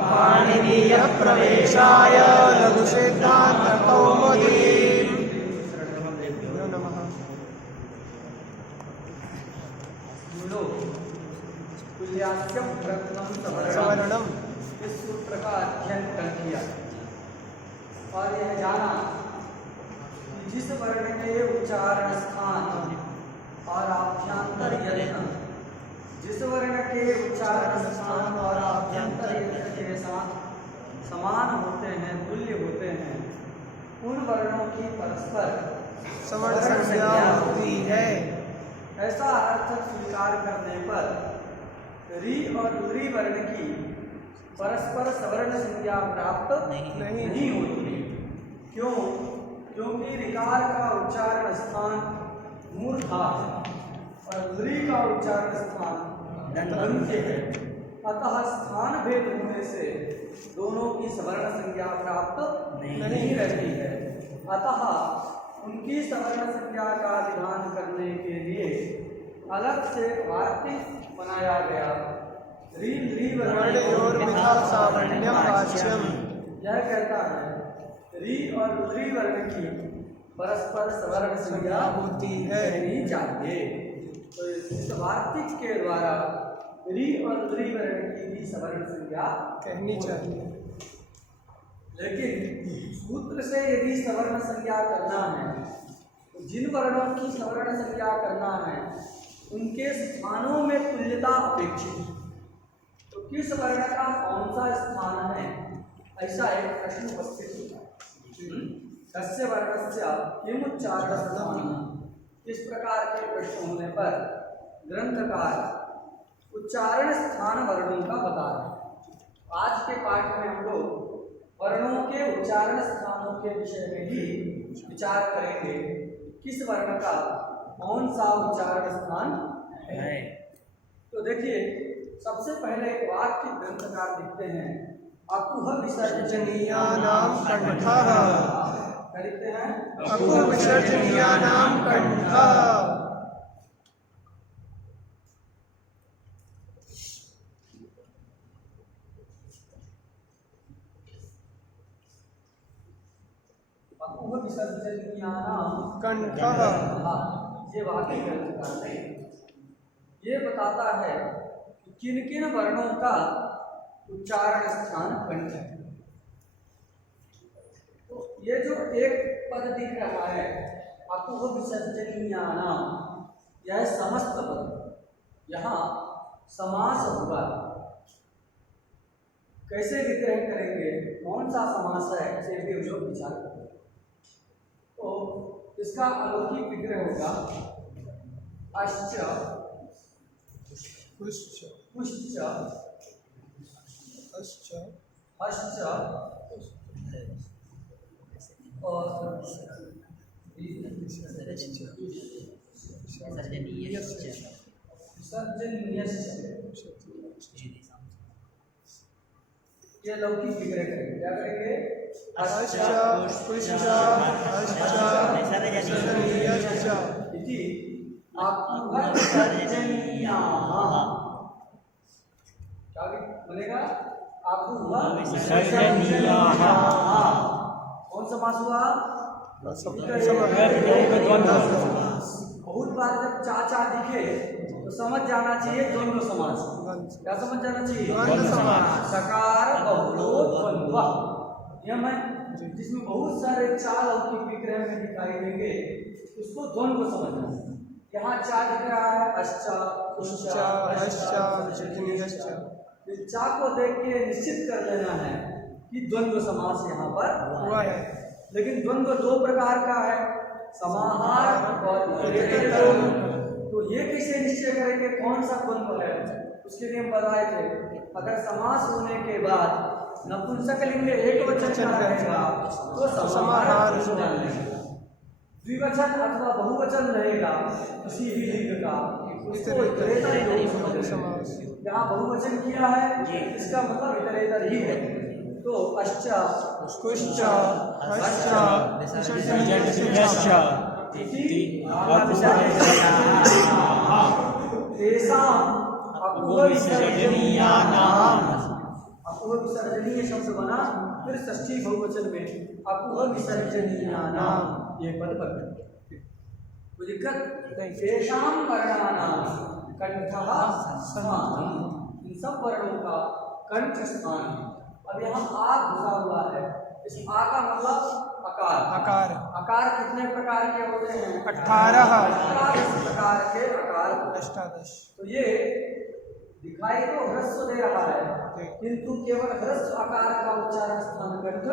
पाणिनीयप्रवेशाय लघुसिद्धान्तकौमुदीम् नमः। तुल्यास्यं प्रथमं सवर्णम इस सूत्र का अध्ययन कर दिया और यह जाना कि जिस वर्ण के उच्चारण स्थान और आभ्यंतर यत्न जिस वर्ण के उच्चारण स्थान और आभ्यंतर यत्न के साथ समान होते हैं, तुल्य होते हैं, उन वर्णों की परस्पर सवर्ण संज्ञा होती है। ऐसा अर्थ स्वीकार करने पर री और री वर्ण की परस्पर सवर्ण संज्ञा प्राप्त नहीं होती। क्यों? क्योंकि ऋकार का उच्चारण स्थान मूर्धा और री का उच्चारण स्थान दंत्य है। अतः स्थान भेद होने से दोनों की सवर्ण संज्ञा प्राप्त नहीं रहती है। अतः उनकी सवर्ण संज्ञा का विधान करने के लिए अलग से वार्तिक बनाया गया। यह कहता है री और री वर्ण की परस्पर सवर्ण संज्ञा होती है चाहिए। तो इस वार्तिक के द्वारा री और री वर्ण की भी सवर्ण संज्ञा कहनी चाहिए। लेकिन सूत्र से यदि सवर्ण संज्ञा करना है तो जिन वर्णों की सवर्ण संज्ञा करना है उनके स्थानों में तुल्यता अपेक्षित है। तो किस वर्ण का कौन सा स्थान है, ऐसा एक प्रश्न उपस्थित होता है। कस्य वर्णस्य किम उच्चारण स्थानम्, इस प्रकार के प्रश्न होने पर ग्रंथकार उच्चारण स्थान वर्णों का बता रहे हैं। आज के पाठ में हम लोग वर्णों के उच्चारण स्थानों के विषय में ही विचार करेंगे। किस वर्ण का कौन सा उच्चारण स्थान है। तो देखिए, सबसे पहले एक वाक्य ग्रंथकार लिखते हैं, अकुह विसर्जनीयानां कंठः। क्या लिखते हैं? अकुह विसर्जनीयानां कंठः। अकुह विसर्जनीयानां कंठः। ये वाक्य ग्रंथकार है, ये बताता है कि किन किन वर्णों का उच्चारण स्थान कंठ है। तो ये जो एक पद दिख रहा है अकुह विसर्जनीयानां, यह समस्त पद, यहाँ समास हुआ। कैसे विग्रह करेंगे, कौन सा समास है, इसे भी हम लोग विचार करेंगे। तो इसका अलौकिक विग्रह होगा अश्च पुश्च पुश्च अश्च हश्च और ये लौकिक विग्रह करेंगे। क्या करेंगे? अश्च पुश्च हश्च विसर्जनीयश्च इति अकुह विसर्जनीयाः। क्या बनेगा? अकुह विसर्जनीयाः। कौन समास हुआ? बहुत बार जब चाचा दिखे तो समझ जाना चाहिए द्वंद्व समास। क्या समझ जाना चाहिए? द्वंद्व समास। सकार बहुलो द्वंद्व नियम है, जिसमें बहुत सारे चाल लौकिक विग्रह में दिखाई देंगे, उसको द्वंद्व समझना। यहाँ चार दिख रहा है अश्च पुश्च हश्च विसर्जनीयश्च। इस चा को देख के निश्चित कर लेना है कि द्वंद्व समास यहाँ पर हुआ है। लेकिन द्वंद्व दो प्रकार का है, समाहार और इतरेतर। तो ये कैसे निश्चय करेंगे कौन सा द्वंद्व है? उसके लिए हम बताए थे, अगर समास होने के बाद नपुंसकलिंग में एक वचन रहेगा तो समाहार द्विवचन अथवा बहुवचन रहेगा किसी भी लिंग का, उसको इतरेतर समास। यहाँ बहुवचन किया है, इसका मतलब इतरेतर ही है। तो अश्च पुश्च हश्च विसर्जनीयश्च तेषां अकुह विसर्जनीयानां अपुह विसर्जनीय शब्द बना, फिर षष्ठी बहुवचन में अपुह विसर्जनीयानाम ये पद बन गए। तो दिक्कत तेषां वर्णानां कंठः स्थानम्, इन सब वर्णों का कंठ स्थान है। अब यहाँ आ घुसा हुआ है, इस आ का मतलब आकार। आकार आकार कितने प्रकार के होते हैं? 18 प्रकार के आकार। 18। तो ये दिखाई तो ह्रस्व दे रहा है, किंतु केवल ह्रस्व आकार का उच्चारण स्थान कंठ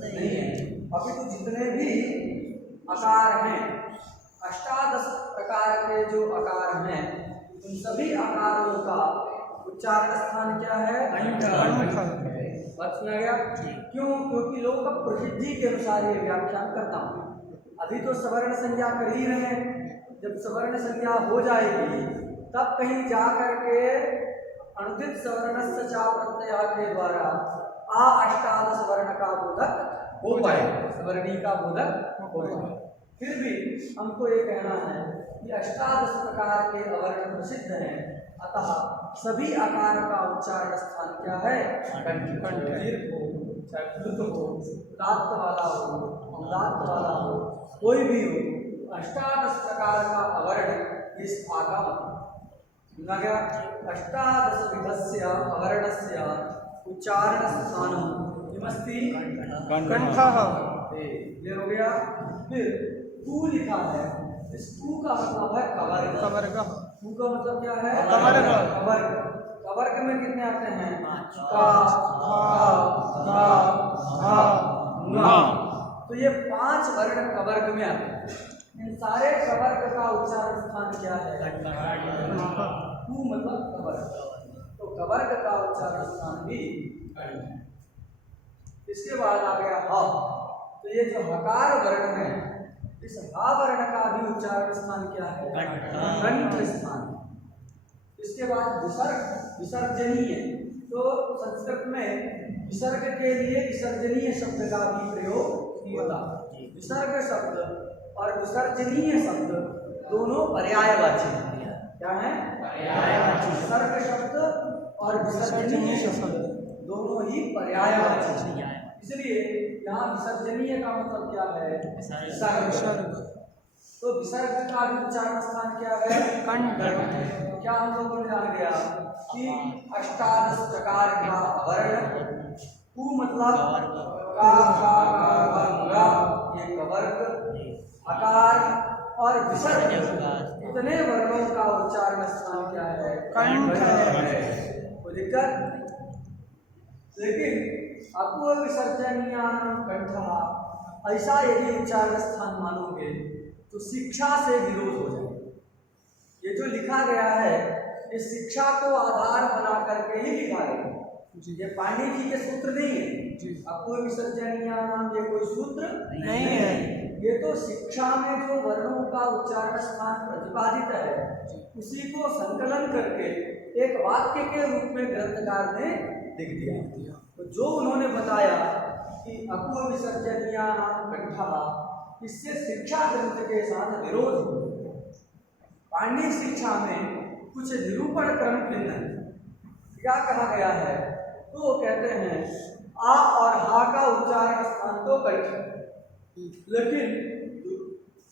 नहीं है, अपितु जितने भी आकार हैं, 18 प्रकार के जो आकार हैं, उन सभी आकारों का उच्चारण स्थान क्या है? कंठ। बात सुना गया? क्यों? क्योंकि लोगों का प्रसिद्धि के अनुसार ये व्याख्यान करता हूँ। अभी तो सवर्ण संज्ञा कर ही रहे हैं, जब सवर्ण संज्ञा हो जाएगी तब कहीं जा करके अनुदित सवर्णस्य चा प्रत्यय के द्वारा आ 18 वर्ण का बोधक हो पाए, सवर्णी का बोधक हो पाए। फिर भी हमको ये कहना है कि 18 प्रकार के अवर्ण प्रसिद्ध हैं, अतः सभी आकार का उच्चारण स्थान क्या है? कंठ। दीर्घ हो, चाहे प्लुत हो, दात्त वाला हो, उदात्त वाला हो, कोई भी हो, 18 प्रकार का अवर्ण इस आ का मतलब सुना गया। 18 विधस्य अवर्णस्य उच्चारण स्थानम किमस्ति? कंठः। क्लियर हो गया? फिर कु लिखा है, इस कु का मतलब है कवर्ग। कवर्गः। कु का मतलब क्या है? कवर्ग। कवर्ग। कवर्ग में कितने आते हैं? का, गा, घा, ङा। तो ये 5 वर्ण कवर्ग में आते हैं। इन सारे कवर्ग का उच्चारण स्थान क्या है? कु मतलब कवर्ग। तो कवर्ग का उच्चारण स्थान भी कंठ। इसके बाद आ गया ह। तो ये जो हकार वर्ण है, इस हा वर्ण का भी उच्चारण स्थान क्या है? कंठ स्थान। इसके बाद विसर्ग, विसर्जनीय। तो संस्कृत में विसर्ग के लिए विसर्जनीय शब्द का भी प्रयोग होता है। विसर्ग शब्द और विसर्जनीय शब्द दोनों पर्यायवाची हैं। क्या है? पर्यायवाची। विसर्ग शब्द और विसर्जनीय शब्द दोनों ही पर्यायवाची हैं। इसलिए यहाँ विसर्जनीय का मतलब क्या है? विसर्ग। तो विसर्ग का भी उच्चारण स्थान क्या है? कंठ। तो क्या हम लोगों ने जान गया कि 18 प्रकार का वर्ण, कु मतलब का, ये कवर्ग, आकार और विसर्ग, इतने वर्णों का उच्चारण स्थान क्या है? कंठ है। कोई दिक्कत? लेकिन अपुह विसर्जनीयानां कंठः, ऐसा यदि उच्चारण स्थान मानोगे तो शिक्षा से विरोध हो जाएगा। ये जो लिखा गया है, ये शिक्षा को आधार बना करके ही लिखा गया है। ये पाणिनि जी के सूत्र नहीं है। अपुह विसर्जनीयानां ये कोई सूत्र नहीं है। ये तो शिक्षा में जो वर्णों का उच्चारण स्थान प्रतिपादित है, उसी को संकलन करके एक वाक्य के रूप में ग्रंथकार ने लिख दिया। तो जो उन्होंने बताया कि अपुह विसर्जनीयानां कंठः, इससे शिक्षा ग्रंथ के साथ विरोध हो। पाणिनि शिक्षा में कुछ निरूपण क्रम भिन्न है। क्या कहा गया है? तो वो कहते हैं आ और हा का उच्चारण स्थान तो कंठ है, लेकिन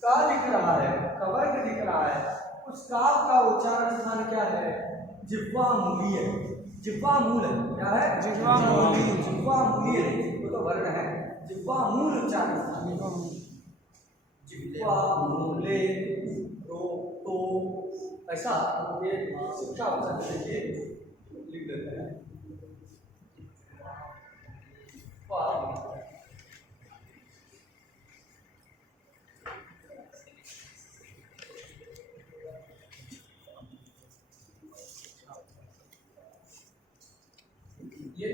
का लिख रहा है, कवर्ग लिख रहा है, उस काव का उच्चारण स्थान क्या है? जिह्वा मूलीय। जिह्वा मूल है। क्या है? जिह्वा मूलीय। जिह्वा मूलीय वो तो वर्ण है। जिह्वा मूल उच्चारण स्थान। जिह्वा मूले तो ऐसा ये शिक्षा वचन देखिए लिख देते हैं। ये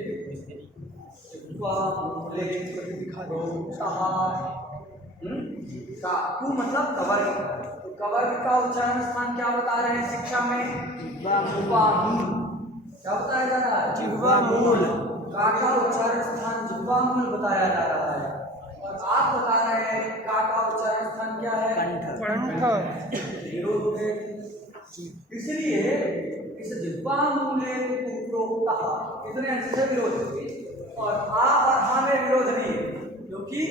का कु मतलब कवर्ग। तो कवर्ग का उच्चारण स्थान क्या बता रहे हैं शिक्षा में? जिह्वा मूल। क्या बताया जा रहा है? जिह्वा मूल। का उच्चारण स्थान जिह्वा मूल बताया जा रहा है, और आप बता रहे हैं कि का उच्चारण स्थान क्या है? कंठ। विरोध हो गए। इसलिए इस जिह्वा मूले प्रोक्तः, कितने अंश से विरोध, और आ और हा में विरोध नहीं, क्योंकि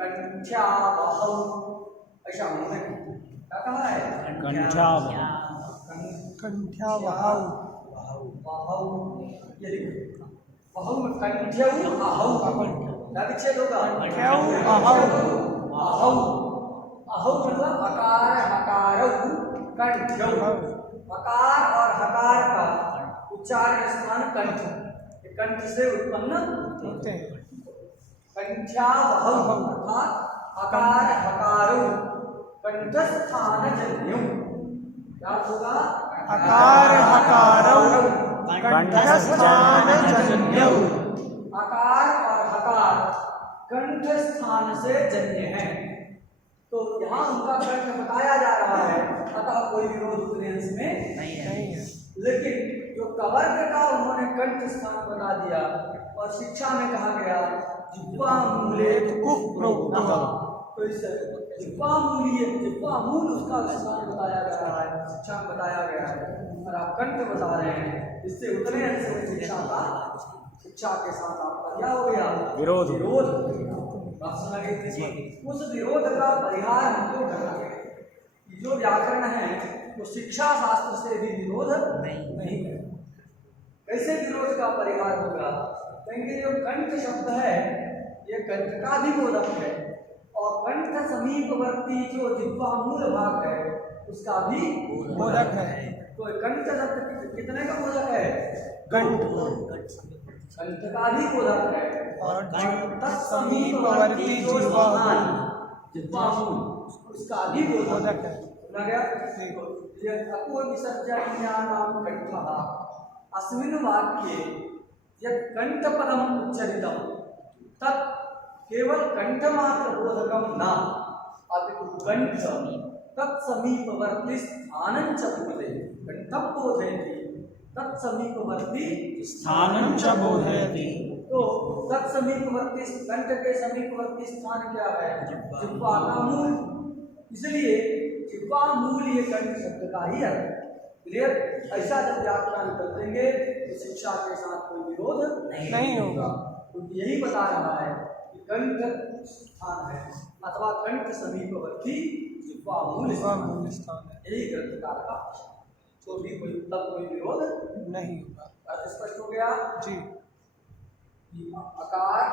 कंठ्यावहौ, ऐसा उन्होंने क्या कहा है, कंठ्यावहौ, वहौ, ये लिखो, वहौ में कंठ्यौ अहौ, क्या विच्छेद होगा, कंठ्यौ अहौ, अहौ, अहौ मतलब अकार हकारौ, कंठ्यौ, अकार और हकार का उच्चारण स्थान कंठ, कंठ से उत्पन्न होते हैं। कंठ्यावहौ अर्थात अकार हकारौ कंठस्थानजन्यौ, क्या होगा, अकार हकारौ कंठस्थानजन्यौ, अकार और हकार कंठ स्थान से जन्य है, तो यहाँ उनका कंठ बताया जा रहा है, अतः कोई विरोध उतने अंश में नहीं है। लेकिन जो कवर्ग का उन्होंने कंठ स्थान बता दिया और शिक्षा में कहा गया जिह्वा मूले कुः प्रोक्तः, तो इस जिह्वा मूल उसका स्थान बताया जा रहा है, शिक्षा में बताया गया है, और आप कंठ बता रहे हैं, इससे उतने अंश में शिक्षा के साथ आपका क्या हो गया, विरोध। उस विरोध का परिहार हमको करना है। जो व्याकरण है वो शिक्षा शास्त्र से भी विरोध नहीं है। कैसे विरोध का परिहार होगा, कहेंगे जो कंठ शब्द है ये कंठ का भी बोधक है, और कंठ समीपवर्ती जो जिह्वा मूल भाग है उसका भी बोधक है। तो कंठ शब्द कितने का बोधक है, कंठ का भी बोधक है, और तत्समीपवर्ती जो स्थान जिह्वा मूल उसका भी बोधक है। अस्मिन् वाक्ये यत् कंठपदम् उच्चरितं तत् केवल कंठमात्र बोधकं न, अपितु कंठ तत्समीपवर्ती स्थानं च बोधयति, कंठं बोधयति तत्समीपवर्ती स्थानं च बोधयति। तो तत्समीपवर्ती कंठ के समीपवर्ती स्थान क्या है, जिह्वा का मूल, इसलिए जिह्वा मूल ये कंठ शब्द का ही अर्थ। क्लियर, ऐसा जब व्याख्यान कर देंगे तो शिक्षा के साथ कोई विरोध नहीं होगा, क्योंकि यही बता रहा है कि कंठ स्थान है अथवा कंठ समीपवर्ती जिह्वा मूल स्थान है, यही ग्रंथकार का, तो भी कोई तब कोई विरोध नहीं होगा। अर्थ स्पष्ट हो गया जी। अकार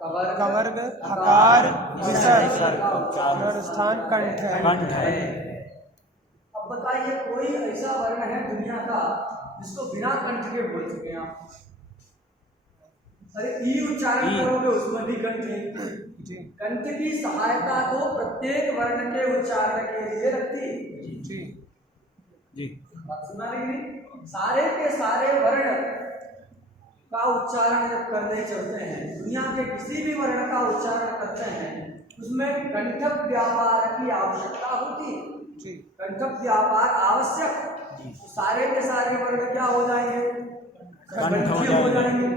कवर्ग हकार विसर्ग स्थान कंठ है। अब बताइए कोई ऐसा वर्ण है दुनिया का जिसको बिना कंठ के बोल सके आप, अरे ई उच्चारण करोगे उसमें भी कंठ है। कंठ की सहायता तो प्रत्येक वर्ण के उच्चारण के लिए रखती जी जी, बात सुना रही नहीं, सारे के सारे वर्ण का उच्चारण जब करने चलते हैं, दुनिया के किसी भी वर्ण का उच्चारण करते हैं उसमें कंठ व्यापार की आवश्यकता होती है। कंठ व्यापार आवश्यक, तो सारे के सारे वर्ण क्या हो जाएंगे, कंठी हो जाएंगे,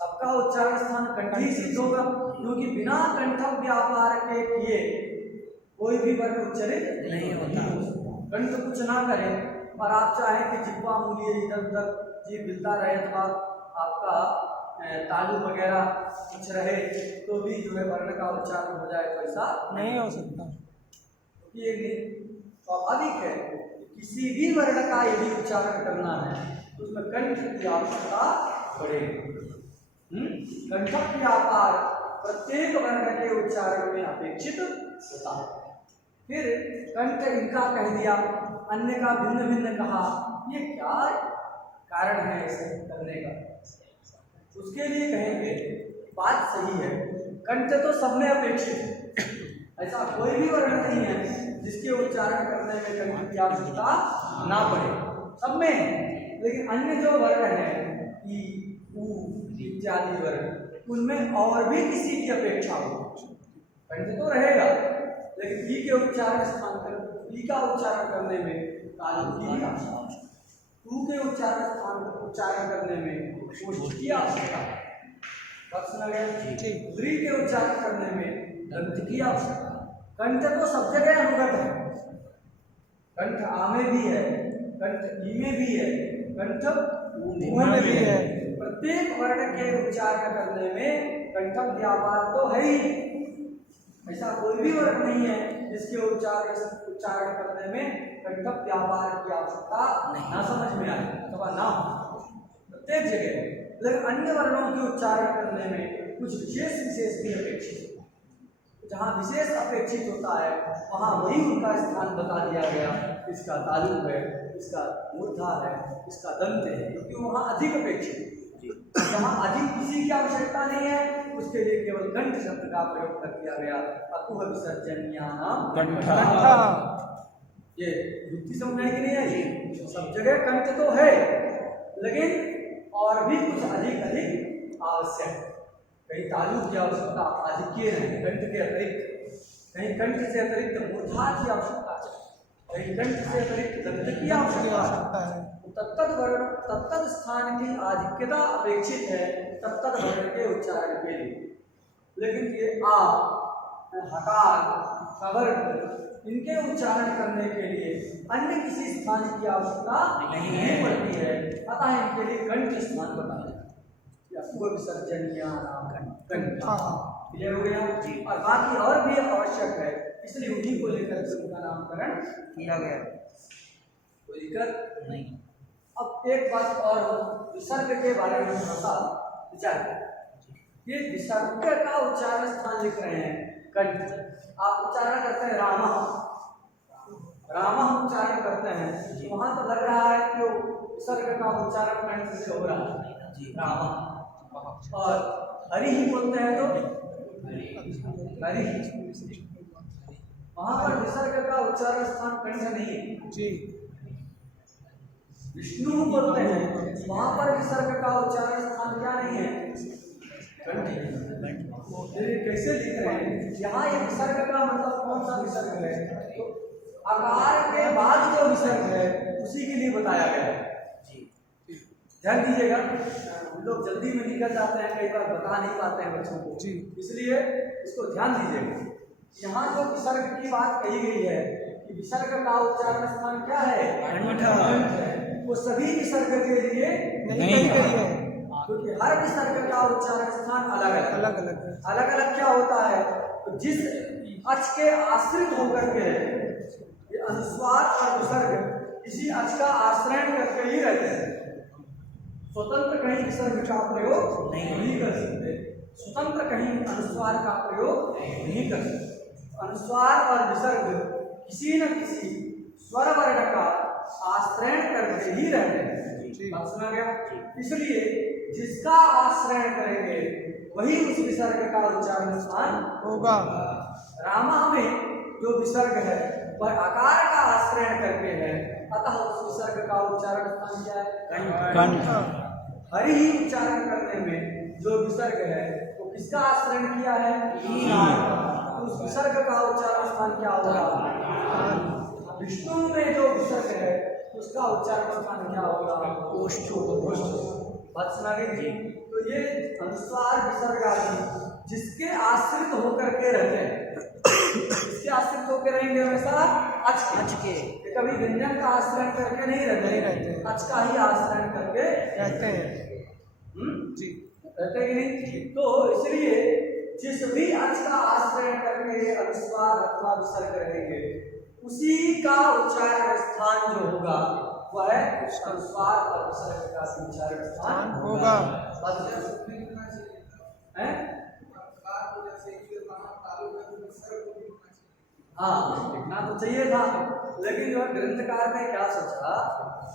सबका उच्चारण स्थान कंठी सिद्ध होगा, क्योंकि बिना कंठ व्यापार के किए कोई भी वर्ण उच्चारित नहीं होता। कंठ कुछ ना करें और आप चाहें कि जिह्वा मूल्य इधर उधर जीभ मिलता रहे अथवा आपका तालु वगैरह कुछ रहे तो भी जो है वर्ण का उच्चारण हो जाए, तो ऐसा नहीं हो सकता। क्योंकि ये स्वाभाविक है कि किसी भी वर्ण का यदि उच्चारण करना है तो उसमें कंठ की आवश्यकता पड़ेगी। कंठ व्यापार प्रत्येक वर्ण के उच्चारण में अपेक्षित होता है। फिर कंठ इनका कह दिया, अन्य का भिन्न भिन्न कहा, ये क्या कारण है ऐसे करने का, उसके लिए कहेंगे बात सही है, कंठ तो सब में अपेक्षित है, ऐसा कोई भी वर्ण नहीं है जिसके उच्चारण करने में कंठ की आवश्यकता ना पड़े, सब में है। लेकिन अन्य जो वर्ण है ई उ इत्यादि वर्ण, उनमें और भी किसी की अपेक्षा हो, कंठ तो रहेगा लेकिन ई के उच्चारण स्थान पर ई का उच्चारण करने में तालु की आवश्यकता, ऊ के उच्चारण स्थान पर उच्चारण करने में ओष्ठ की आवश्यकता, द्री के उच्चारण करने में दंत की आवश्यकता। कंठ तो सब जगह अनुगत है, कंठ आ में भी है, कंठ ई में भी है, कंठ ऊंध भी है। प्रत्येक वर्ण के उच्चारण करने में कंठक व्यापार तो है ही। ऐसा कोई भी वर्ण नहीं है जिसके उच्चारण करने में कंठक व्यापार की आवश्यकता ना समझ में आए अथवा ना हो, प्रत्येक जगह। लेकिन अन्य वर्णों के उच्चारण करने में कुछ विशेष भी अपेक्षित है। जहाँ विशेष अपेक्षित होता है वहाँ वही उनका स्थान बता दिया गया। इसका तालु है, इसका मूर्धा है, इसका दंत है, क्योंकि वहाँ अधिक अपेक्षित है। जहाँ अधिक किसी की आवश्यकता नहीं है उसके लिए केवल कंठ शब्द का प्रयोग कर दिया गया। अकुह विसर्जन्यानाम कंठ। ये युक्ति समझ में कि नहीं आई? सब जगह कंठ तो है लेकिन और भी कुछ अधिक आवश्यक। कहीं तालु की आवश्यकता अधिक है कंठ के अतिरिक्त, कहीं कंठ से अतिरिक्त मूर्धा की आवश्यकता है, कहीं कंठ से अतिरिक्त दंत की आवश्यकता है। तत्त वर्ण तत्त स्थान की आधिक्यता अपेक्षित है तत्त वर्ण के उच्चारण के लिए। लेकिन ये आ, हकार, कवर्ग इनके उच्चारण करने के लिए अन्य किसी स्थान की आवश्यकता नहीं पड़ती है। अतः इनके लिए कंठ स्थान बताया कंठ। क्लियर हो गया जी। और बाकी और भी आवश्यक है, इसलिए उन्हीं को लेकर उनका नामकरण किया गया। कोई दिक्कत नहीं। अब एक बात और विसर्ग के बारे में थोड़ा सा विचार करें। ये विसर्ग का उच्चारण स्थान लिख रहे हैं कंठ। आप उच्चारण करते हैं रामा, रामा हम उच्चारण करते हैं, वहां तो लग रहा है कि विसर्ग का उच्चारण कंठ से हो रहा है जी, रामा। और हरि ही बोलते हैं तो हरि, वहां पर विसर्ग का उच्चारण स्थान कंठ नहीं है जी। विष्णु बोलते हैं, वहां पर विसर्ग का उच्चारण स्थान क्या नहीं है? कैसे लिख रहे हैं? यहाँ ये विसर्ग का मतलब कौन सा विसर्ग है? तो आकार के बाद जो विसर्ग है उसी के लिए बताया गया है। ध्यान दीजिएगा, हम लोग जल्दी में निकल जाते हैं, कई बार बता नहीं पाते हैं बच्चों को जी, इसलिए इसको ध्यान दीजिएगा। यहाँ जो विसर्ग की बात कही गई है कि विसर्ग का उच्चारण स्थान क्या है? वो सभी विसर्ग के लिए नहीं कही है, क्योंकि हर विसर्ग का उच्चारण स्थान अलग अलग क्या होता है? तो जिस अच के आश्रित होकर के ये अनुस्वार और विसर्ग इसी अच का आश्रय करके ही रहते हैं। स्वतंत्र कहीं विसर्ग का प्रयोग नहीं कर सकते, स्वतंत्र कहीं अनुस्वार का प्रयोग नहीं कर सकते। अनुस्वार और विसर्ग किसी न किसी स्वर वर्ण का आश्रय करके ही रहते हैं। बात सुना गया? इसलिए जिसका आश्रय करेंगे वही उस विसर्ग का उच्चारण स्थान होगा। रामा में जो विसर्ग है वह आकार का आश्रय करके है, अतः उस विसर्ग का उच्चारण स्थान क्या है? कंठ। हरि ही उच्चारण करने में जो विसर्ग है वो किसका आश्रय किया है? तो उस विसर्ग का उच्चारण स्थान क्या होगा? विष्णु में जो विसर्ग है उसका उच्चारण स्थान क्या होगा? बात सुना गई? तो ये अनुस्वार विसर्ग आदि जिसके आश्रित होकर के रहते हैं, इसके आश्रित होकर रहेंगे हमेशा अच के, कभी व्यंजन का आश्रय करके नहीं रहते, अच का ही आश्रय करके रहते हैं जी, रहते कि नहीं? तो इसलिए जिस भी अच का आश्रय करके अनुस्वार अथवा विसर्ग रहेंगे उसी का उच्चारण स्थान जो होगा वह अनुस्वार और विसर्ग का उच्चारण स्थान होगा। हाँ, लिखना तो चाहिए था, लेकिन जो ग्रंथकार ने क्या सोचा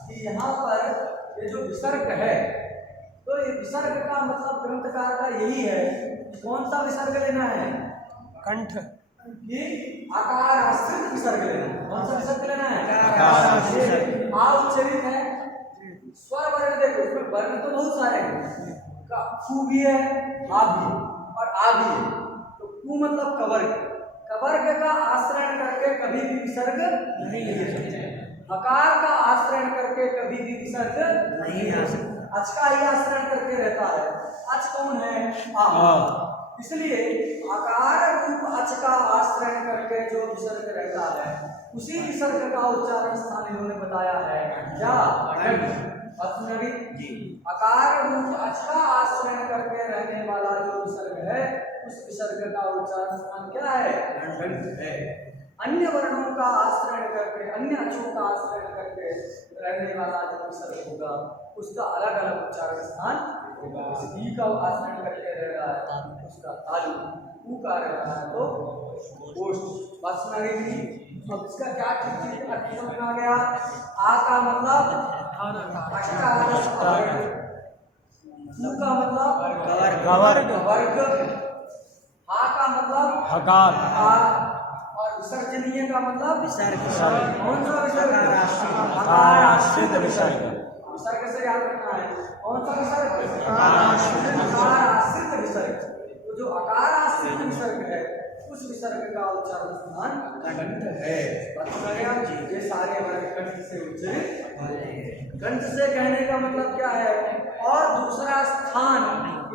कि यहाँ पर ये जो विसर्ग है तो ये विसर्ग का मतलब ग्रंथकार का यही है कि कौन सा विसर्ग लेना है? कंठ। ये आकार आश्रित विसर्ग लेना है। कौन सा विसर्ग लेना है? आकार आश्रित। आ उच्चरित है, स्वर वर्ण देखो, उसमें वर्ण तो बहुत सारे हैं, कु भी है, आ भी और आ भी है। तो कु मतलब कवर्ग, कवर्ग का आश्रय करके कभी भी विसर्ग नहीं ले सकते, हकार का आश्रय करके कभी भी विसर्ग नहीं ले सकते, अच का ही आश्रय करके रहता है। अच कौन है? आ। इसलिए आकार रूप अच का आश्रय करके जो विसर्ग रहता है उसी विसर्ग का उच्चारण स्थान इन्होंने बताया है क्या? अस्मरी अकार रूप अच का आश्रय करके रहने वाला जो विसर्ग है उस विसर्ग का उच्चारण स्थान क्या है? कंठ है। अन्य वर्णों का आश्रय करके, अन्य अक्षरों का आश्रय करके रहने वाला जो विसर्ग होगा उसका अलग अलग उच्चारण स्थान होगा। ई का आश्रय करके रह रहा है उसका तालु, ऊ का रह रहा है तो ओष्ठ। अस्मरी अब इसका क्या अर्थ समझ में आ गया? आ का मतलब अष्टादश, ऊ का मतलब वर्ग, हा का मतलब हकार, और विसर्जनीय का मतलब विसर्ग। कौन सा विसर्ग? आश्रित विसर्ग। विसर्ग से याद रखना है कौन सा विसर्ग? आश्रित विसर्ग। तो जो अकार आश्रित विसर्ग है उस विसर्ग का उच्चारण स्थान कंठ है। ये सारे हमारे कंठ से उच्चरित। कंठ से कहने का मतलब क्या है? और दूसरा स्थान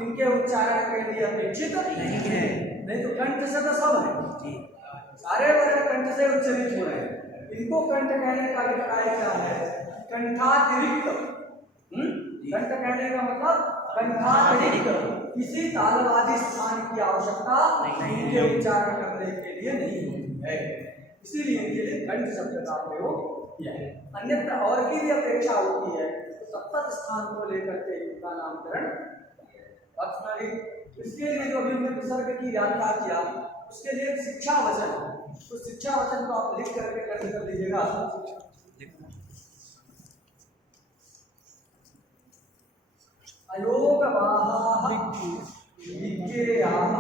इनके उच्चारण के लिए अपेक्षित नहीं है। नहीं तो कंठ से तो सब है, सारे वर्ण कंठ से उच्चरित हो रहे हैं। इनको कंठ कहने का अभिप्राय क्या है? कंठातिरिक्त। कंठ कहने का मतलब कंठातिरिक्त किसी तालवादी स्थान की आवश्यकता इनके उच्चारण करने के लिए नहीं होती है, इसीलिए इनके लिए कंठ शब्द का प्रयोग किया है। अन्यथा और की भी अपेक्षा होती है तो सप्तक स्थान को लेकर के इनका नामकरण। इसके लिए जो अभी हमने विसर्ग की व्याख्या किया उसके लिए शिक्षा वचन, तो शिक्षा वचन को आप लिख करके कर लीजिएगा। अयोगवाहाः विज्ञेयाः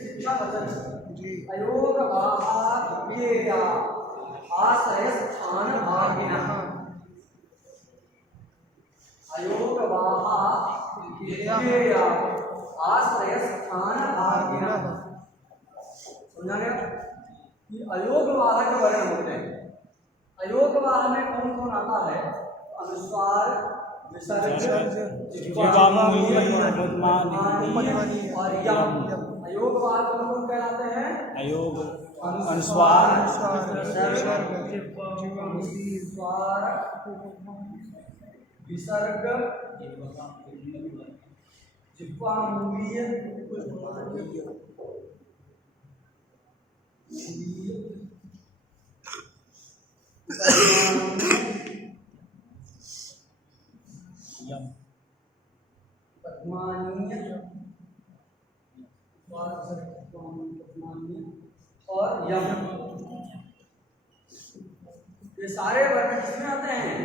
शिक्षा वचन। अयोगवाहाः विज्ञेयाः आश्रयस्थान भागिनः। अयोगवाहाः विज्ञेयाः आश्रयस्थान भागिनः। समझा गया? कि अयोगवाह के वर्ण होते हैं। अयोगवाह में कौन कौन आता है? अनुस्वार, विसर्ग, और यम। अयोगवाह कौन कौन कहलाते हैं? अयोग, अनुस्वार, विसर्ग, जिह्वामूलीय, पद्मानीय और यम। ये सारे वर्ण किसमें आते हैं?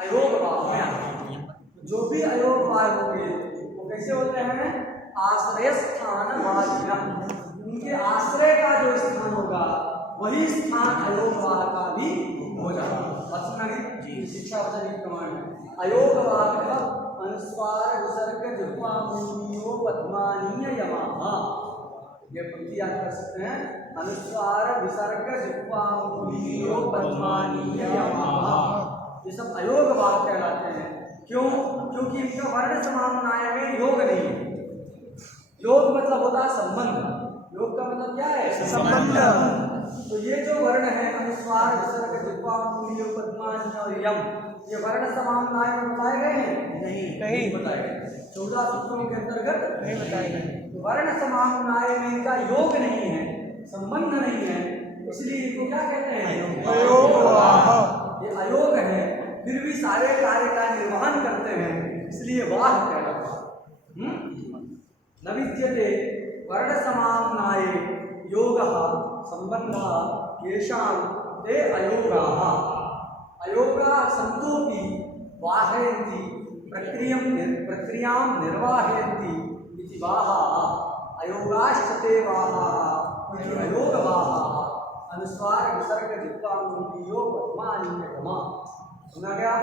अयोगवाह में आते हैं। जो भी अयोगवाह होंगे वो कैसे होते हैं? आश्रय स्थान भागिनः। उनके आश्रय का जो स्थान होगा वही स्थान अयोगवाह का भी हो जाएगा। शिक्षा वचन प्रमाण अयोगवाह मतलब अनुस्वार, विसर्ग, जिह्वामूलीयो पद्मानीय यमाः। ये पंक्ति याद कर सकते हैं। अनुस्वार, विसर्ग, जिह्वामूलीयो पद्मानीय यमाः, ये सब अयोगवाह कहलाते हैं। क्यों? क्योंकि इनका वर्ण समाम्नाय में योग नहीं है। योग मतलब होता है संबंध। योग का मतलब क्या है? संबंध। तो ये जो वर्ण है अनुस्वार, विसर्ग, जिह्वामूलीयो पद्मानीय और यम, ये वर्ण समाम्नाय में बताए गए हैं? नहीं बताए गए। 14 सूत्रों के अंतर्गत नहीं बताए गए। वर्ण समाम्नाय में इनका योग नहीं है, संबंध नहीं है, इसलिए इनको क्या कहते हैं? अयोगवाह। ये अयोग है फिर भी सारे कार्य का निर्वहन करते हैं, इसलिए वाह कहलाते हैं। न विद्यते वर्ण समाम्नाय योगः संबंधः येषां ते अयोगाः। अयोगा सन्तोपि वाहयन्ति प्रक्रियां निर्वाहयन्ति इति वाहाः अयोगाश्चते वाहाः इति अयोग वाहाः अनुस्वार विसर्ग जिह्वामुखीयो पद्मानीयतमा। सुना गया?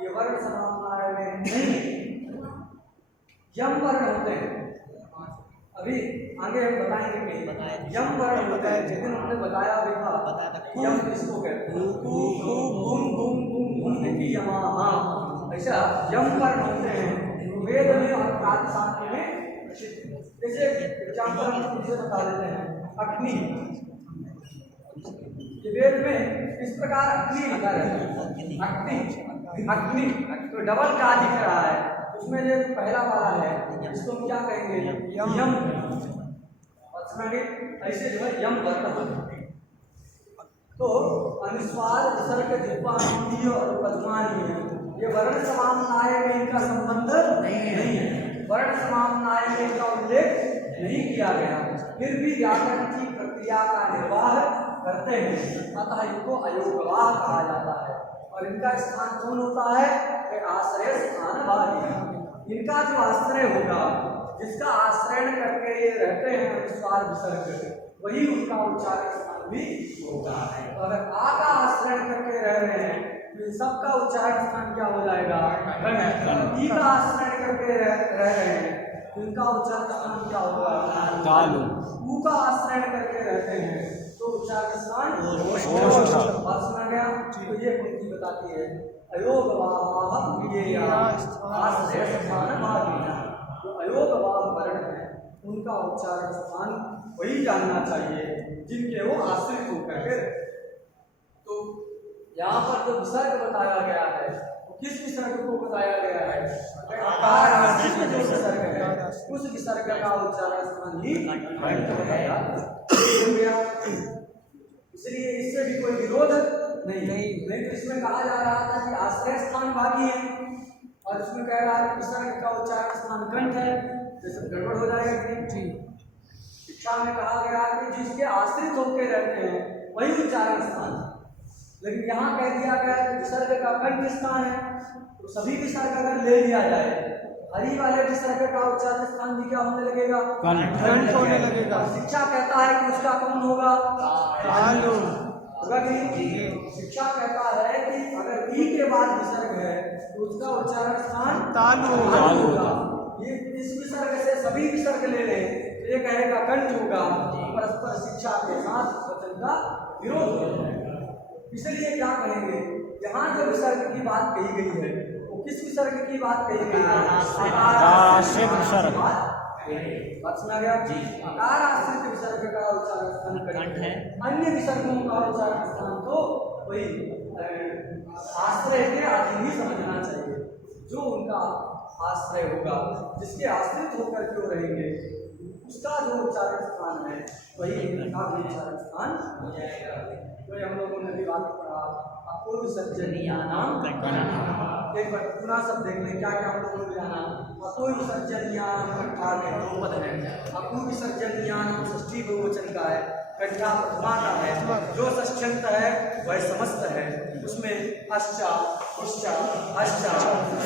ये वर्ण समानाय में नहीं यम वर्ण होते हैं। अभी आगे हम बताएंगे कि यम वर्ण होता है। जिस दिन हमने बताया भी था यम किसको कहते हैं, गुम गुम गुम गुम निधि यमा। ऐसा यम वर्ण होते हैं वेद में और प्रातिशाख्य में प्रसिद्ध। जैसे एग्जाम्पल हम तुमसे बता देते हैं अग्नि। ये वेद में इस प्रकार अग्नि लिखा रहता है, अग्नि अग्नि। तो डबल का दिख रहा है उसमें जो पहला वाला है इसको हम क्या कहेंगे, यम। और समझे ऐसे जो है यम वर्ण। तो अनुस्वार विसर्ग जिह्वामुखी और पद्मानीय ये वर्ण समानाय में इनका संबंध नहीं है, वर्ण समानाय में इनका उल्लेख नहीं किया गया, फिर भी व्याकरण की प्रक्रिया का निर्वाह करते हैं, अतः इनको अयोगवाह कहा जाता है। और इनका स्थान कौन होता है, आश्रय स्थान वाली। इनका जो आश्रय होगा, जिसका आश्रय करके ये रहते हैं अनुस्वार विसर्ग, वही उनका उच्चारण स्थान भी होता है। तो अगर आ का आश्रय करके रह रहे हैं तो सबका उच्चारण स्थान क्या हो जाएगा, ई का आश्रय करके रह रहे हैं तो इनका उच्चारण स्थान क्या होगा, तालु। ऊ का आश्रय करके रहते हैं तो उच्चारण स्थान बात सुना गया। तो ये पंक्ति बताती है अयोगवाह ये आश्रय स्थान भागीना। जो अयोगवाह वर्ण है उनका उच्चारण स्थान वही जानना चाहिए जिनके वो आश्रित होकर के। तो यहाँ पर जो विसर्ग बताया गया है वो किस विसर्ग को बताया गया है, आकार आश्रित जो विसर्ग है उस विसर्ग का उच्चारण स्थान ही बताया गया। इसलिए इससे भी कोई विरोध नहीं तो इसमें कहा जा रहा था कि आश्रय स्थान बाकी है और इसमें कह रहा है कि विसर्ग का उच्चारण स्थान कंठ है, जैसे गड़बड़ हो जाएगा कि शिक्षा में कहा गया कि जिसके आश्रित होकर रहते हैं वही उच्चारण स्थान, लेकिन यहाँ कह दिया गया कि विसर्ग का कंठ स्थान है। तो सभी विसर्ग अगर ले लिया जाए हरि वाले विसर्ग का उच्चारण स्थान भी क्या होने लगेगा, कंठ होने लगेगा। शिक्षा कहता है कि उसका कौन होगा, होगा कि शिक्षा कहता है कि अगर ई के बाद विसर्ग है तो उसका उच्चारण स्थान तालु होगा। ये इस विसर्ग से सभी विसर्ग ले लें तो ये कहेगा कंठ होगा, परस्पर शिक्षा के साथ वचन का विरोध हो जाएगा। इसलिए क्या कहेंगे, यहाँ जो विसर्ग की बात कही गई है वो किस विसर्ग की बात कही गई है, आश्रित विसर्ग। बात सुना गया जी। आकार आश्रित विसर्ग का उच्चारण स्थान कंठ है, अन्य विसर्गों का उच्चारण स्थान तो वही आश्रय के अधीन ही समझना चाहिए। जो उनका आश्रय होगा, जिसके आश्रित होकर क्यों रहेंगे, उसका जो उच्चारण स्थान है वही इनका भी उच्चारण स्थान हो जाएगा। तो हम लोगों ने भी बात पढ़ा अपूर्व सज्जनीयानाम। एक बार पुनः सब देख लें क्या क्या हम लोगों ने जाना। अपूर्व सज्जनीयानाम कंठा के दो पद हैं। अपूर्व सज्जनीयानाम षष्ठी बहुवचन का है, कंठा प्रथमा का है। जो षष्ठ्यंत है वह समस्त है, उसमें अश्चा पुष्चा अश्चा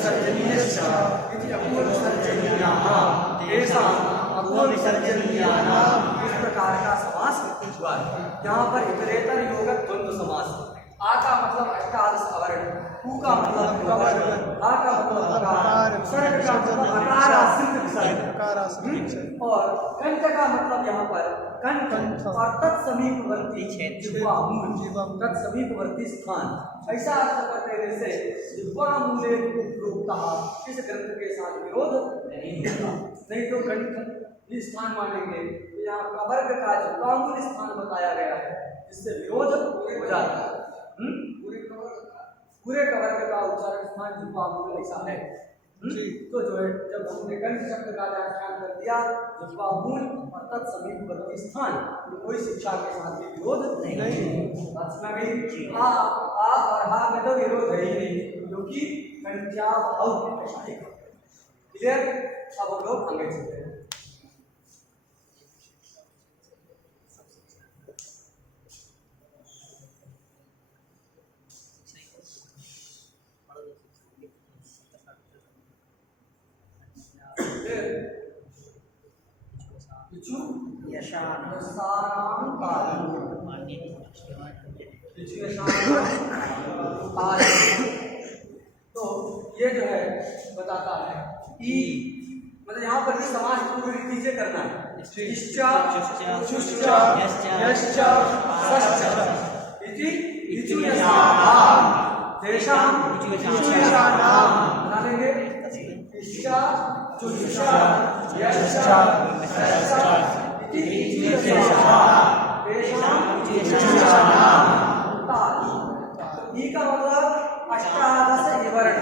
सज्जनीयश्चा इति अपूर्व सज्जनीयानाम तेषां अपूर्व सज्जनीयानाम इस प्रकार का समास हुआ है। यहाँ पर इतरेतर योगक द्वंद्व समास। आ का मतलब अष्टादश अवर्ण, उ का मतलब कवर्ण, आ का मतलब आकार, विसर्ग का मतलब आकार आश्रित विसर्ग, और कंठ का मतलब यहाँ पर कंठ और तत्समीपवर्ती जिह्वामूल, तत्समीपवर्ती स्थान। ऐसा अर्थ कर देने से जिह्वामूले उपरोक्तः इस ग्रंथ के साथ विरोध नहीं होगा। नहीं तो कंठ ही स्थान मानेंगे तो यहाँ कवर्ग का जिह्वामूल स्थान बताया गया है, जिससे विरोध हो जाता है। पूरे कवर्ग का उच्चारण स्थान जिह्वामूल ऐसा है। तो जो है जब हमने कंठ शब्द का व्याख्यान कर दिया जिह्वामूल और तत्समीपवर्ती स्थान, तो कोई शिक्षा के साथ भी विरोध नहीं। बात सुना गई। आ और हा में तो विरोध है ही नहीं, क्योंकि कंठ्या भाव क्लियर। अब हम लोग आगे चलते हैं। इचु तो ये जो है बताता है ई, मतलब यहाँ पर भी समाज पूरी रीति से करना है। इश्चा, शुश्चा, यश्चा, सश्चा, इति इचुयसानाम, तेषाम इचुयसानाम। बना देंगे इश्चा, शुश्चा, यश्चा, सश्चा, इति इचुयसानाम, तेषाम इचुयसानाम। ई का मतलब अष्टादश विवरण,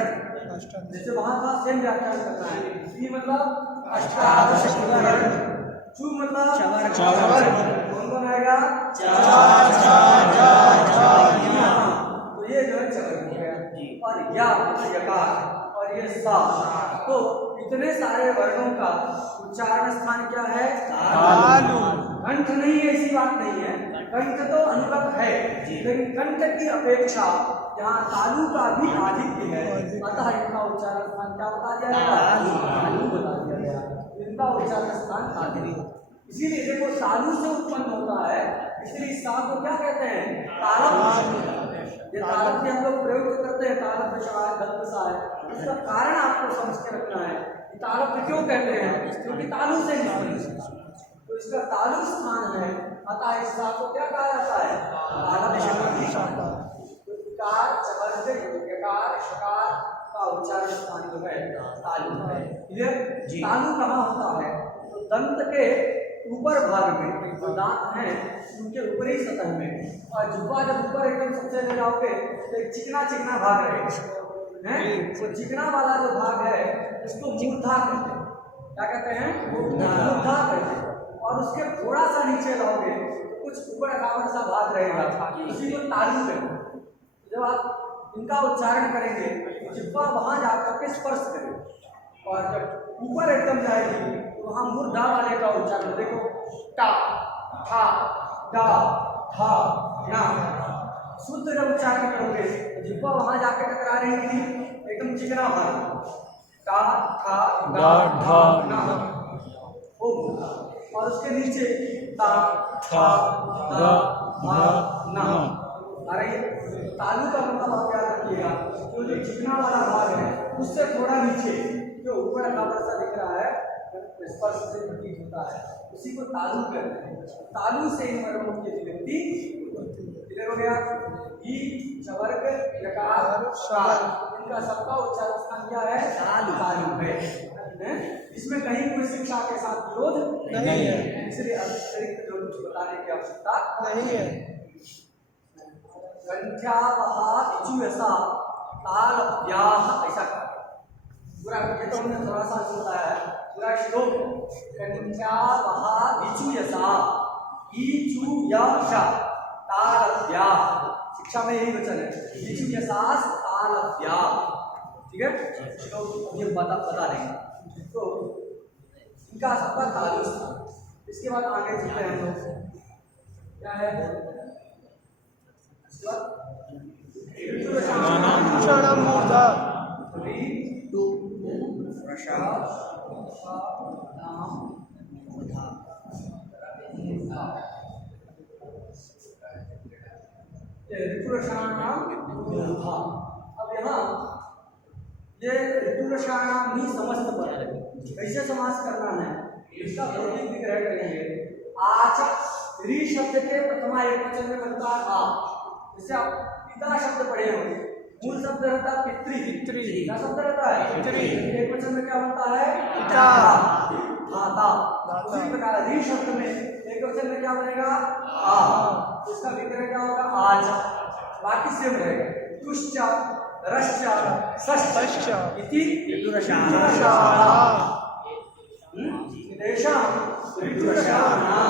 जैसे वहां था सेम व्याख्यान करना है। ई मतलब अष्टादश विवरण, चू मतलब चवर, कौन बनाएगा तो ये जो है चवर हो गया। और या यकार और ये सा, तो इतने सारे वर्णों का उच्चारण स्थान क्या है? तालु। कंठ नहीं है ऐसी बात नहीं है, कंठ तो अनुगत है, लेकिन कंठ की अपेक्षा यहाँ तालु का भी आधिक्य है, अतः इनका उच्चारण स्थान क्या बता दिया गया? तालु बता दिया गया। इनका उच्चारण स्थान तालु। इसीलिए देखो तालु से उत्पन्न होता है, इसलिए इस सा को क्या कहते हैं? तालव। ये तालव के हम लोग प्रयोग करते हैं, तालव विषय दत्तसा है। इसका कारण आपको समझ के रखना है कि तालव क्यों कहते हैं, क्योंकि तालु से निकलते हैं, तो इसका तालु स्थान है, अतः इस सा को क्या कहा जाता है? तालव। कार, चवर्ग, यकार, शकार का उच्चारण स्थान जो है तालु है। क्लियर? तालु कहाँ होता है? तो दंत के ऊपर भाग में, जो दांत हैं उनके ऊपरी सतह में, और जुब्बा जब ऊपर एकदम सबसे ले जाओगे तो एक चिकना चिकना भाग रहेगा, हैं? वो चिकना वाला जो भाग है उसको मूर्धा कहते हैं। क्या कहते हैं? मूर्धा कहते हैं। और उसके थोड़ा सा नीचे लाओगे तो कुछ ऊपर कावड़ सा भाग रहेगा, उसी को तालु कहते हैं। जब आप इनका उच्चारण करेंगे तो जिह्वा वहां जाकर के स्पर्श करेगा, और जब ऊपर एकदम जाएगी तो वहां मूर्धा वाले का उच्चारण देखो, टा, ठा, डा, था, ना। शुद्ध जब उच्चारण करोगे तो जिह्वा वहां जाकर टकरा रहेगी, एकदम चिकना भाग, टा, ठा, डा, था, ना, ओ। और उसके नीचे ता, ठा, दा, धा, ना। अरे तालु का मतलब आप याद रखिएगा, जो चिकना वाला भाग है उससे थोड़ा नीचे जो ऊपर कावड़ सा दिख रहा है, स्पर्श से प्रतीत होता है, उसी को तालु कहते हैं। तालु से इन वर्णों की अभिव्यक्ति क्लियर हो गया। ई, चवर्ग, यकार, शकार, इनका सबका उच्चारण स्थान क्या है? तालु है। इसमें कहीं कोई शिक्षा के साथ विरोध नहीं है, इसलिए अतिरिक्त जो कुछ बताने की आवश्यकता नहीं है। कंठ्यावहा इचुयसा तालव्याह, ऐसा पूरा ये तो हमने थोड़ा सा बताया है, पूरा श्लोक कंठ्यावहा इचुयसा इचुयसा तालव्याह, शिक्षा में यही वचन है, इचुयसा तालव्याह। ठीक है, श्लोक ये बता देंगे। तो इनका सबका तालु स्थान। इसके बाद आगे चलते हैं हम लोग, क्या है? अब यहाँ ये ऋतुरसाणाम ही समस्त पद है, कैसे समास करना है इसका भौतिक विग्रह करेंगे। आच री शब्द के प्रथमा एक वचन में बनता है आ, जैसे आप पिता शब्द पढ़े होंगे, मूल शब्द रहता है पितृ, क्या शब्द रहता है? पितृ। एक वचन में क्या बनता है? पिता, माता। उसी प्रकार री शब्द में एक वचन में क्या बनेगा? आ, इसका विग्रह क्या होगा? आज। बाकी सेम रहेगा, तुश्च, रश्च, सश्च, इति ऋतुरसाणाम, तेषां ऋतुरसाणाम।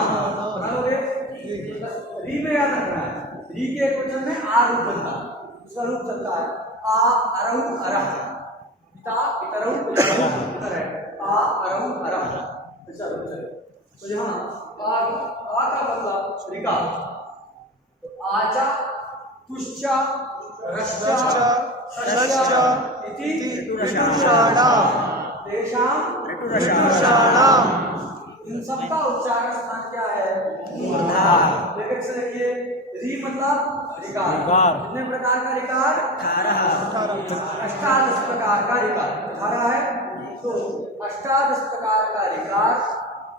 री में याद रखना है, री के एक वचन में आ रूप बनता है, उसका रूप चलता है आ, अरऊ, अरह, पिता, पितरऊ, पितर है, आ, अरऊ, अरह, ऐसा रूप चले। तो यहाँ आ का मतलब ऋका, तो आचा, तुश्चा, रश्चा, सश्चा, इति ऋतुरसाणाम, तेषां ऋतुरसाणाम। इन सबका उच्चारण स्थान क्या है? मूर्धा। लेकिन से देखिए री मतलब रिकार। कितने प्रकार का रिकार? 18 प्रकार का रिकार। 18 है तो 18 प्रकार का रिकार।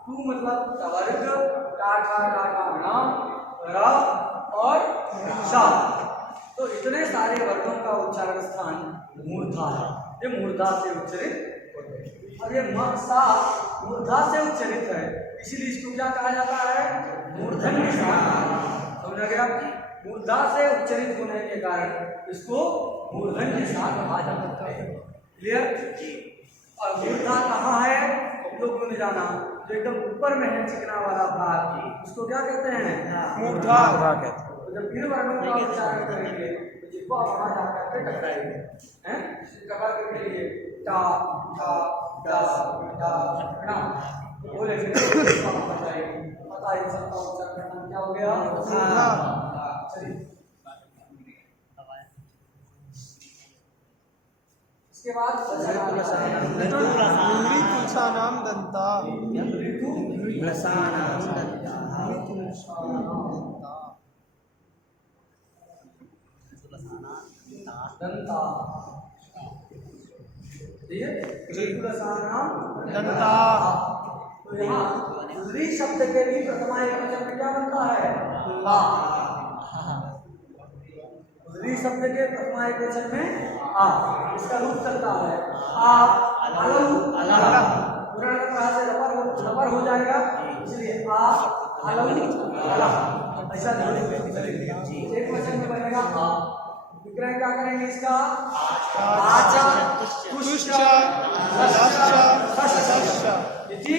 तू मतलब तवर्ग, टाठा टाठा नाम रा और शा। तो इतने सारे वर्गों का उच्चारण स्थान मूर्धा है। ये मूर्धा से उच्चरित और ये मक्सा मूर्धा से उच्चरित है, इसीलिए इसको क्या कहा जाता है? मूर्धन्य सा। समझ गया? मूर्धा से उच्चरित होने के कारण इसको मूर्धन्य सा कहा जाता है। क्लियर? और मूर्धा कहाँ है लोगों ने जाना? जो एकदम ऊपर में है चिकना वाला भाग, उसको क्या कहते हैं? मूर्धा कहते हैं। तो जब इन वर्णों का उच्चारण करेंगे तो जिह्वा वहां जाकर के टकराएंगे, हैं? कहा करके लिए टा टा टा टा ना बोलेंगे तो जिह्वा वहां जाएगी। पता है सबका उच्चारण क्या हो गया? चलिए इसके बाद ऋतुलसानां दंता। दंता। ठीक है? ऋतुलसानां दंता। तो यहाँ ऋ शब्द के भी प्रथमा एकवचन में क्या बनता है? ला। ऋ शब्द के प्रथमा एकवचन में आ। इसका रूप चलता है आ अलम अला। पूरा तरह से रबर हो जाएगा, इसलिए आ अलम अला ऐसा एक वचन में बनेगा आ। विग्रह क्या करेंगे इसका? आचा तुष्ट इति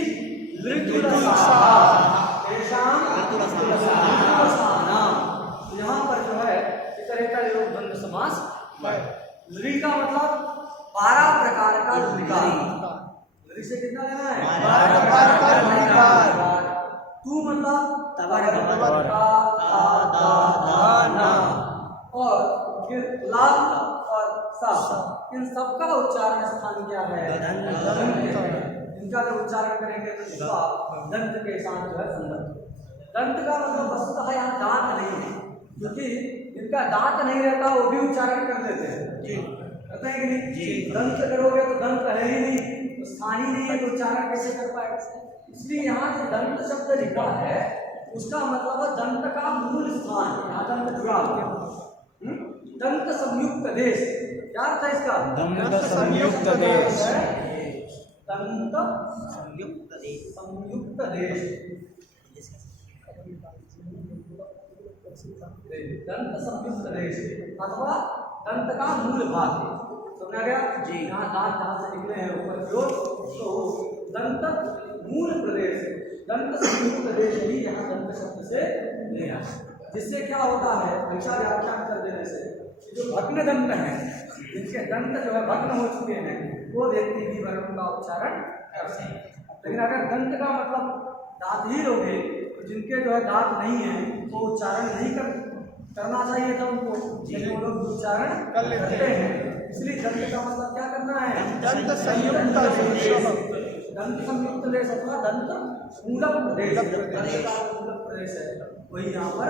यहाँ पर जो है इतरेतर योग द्वंद्व समास है। ऋ का मतलब 12 प्रकार का विकार। ऋ से कितना लेना है? 12 प्रकार का विकार। तू मतलब तवर्ग ना और फिर ला और सा। इन सबका उच्चारण स्थान क्या है? इनका जब उच्चारण करेंगे तो जिह्वा दंत के साथ जो है संबद्ध। दंत का मतलब वस्तुतः यहाँ दांत नहीं है, क्योंकि इनका दांत नहीं रहता वो भी उच्चारण कर लेते हैं। कहते हैं कि नहीं? दंत करोगे तो दंत है ही नहीं, तो स्थान ही नहीं है, तो उच्चारण कैसे कर पाएगा? इसलिए यहाँ जो दंत शब्द लिखा है उसका मतलब है दंत का मूल स्थान। यहाँ दंत जुड़ा दंत संयुक्त देश। क्या अर्थ है इसका? दंत संयुक्त देश। दंत संयुक्त देश। दंत संयुक्त देश अथवा दंत का मूल भाग। समझा गया? जी। यहाँ दांत जहाँ से निकले हैं ऊपर की ओर, तो दंत मूल प्रदेश दंत संयुक्त देश ही यहाँ दंत शब्द से लिया। जिससे क्या होता है? अच्छा व्याख्यान कर देने से जो भग्न दंत है, जिनके दंत जो है भग्न हो चुके हैं, वो व्यक्ति भी वर्णों का उच्चारण कर सकते हैं। लेकिन अगर दंत का मतलब दांत ही लोगे तो जिनके जो है दांत नहीं है वो उच्चारण नहीं करना चाहिए था उनको, लेकिन वो लोग उच्चारण कर लेते हैं। इसलिए दंत का मतलब क्या करना है? दंत संयुक्त देश। दंत संयुक्त देश अथवा दंत मूलक प्रदेश। दंत का मूलक प्रदेश है वही यहाँ पर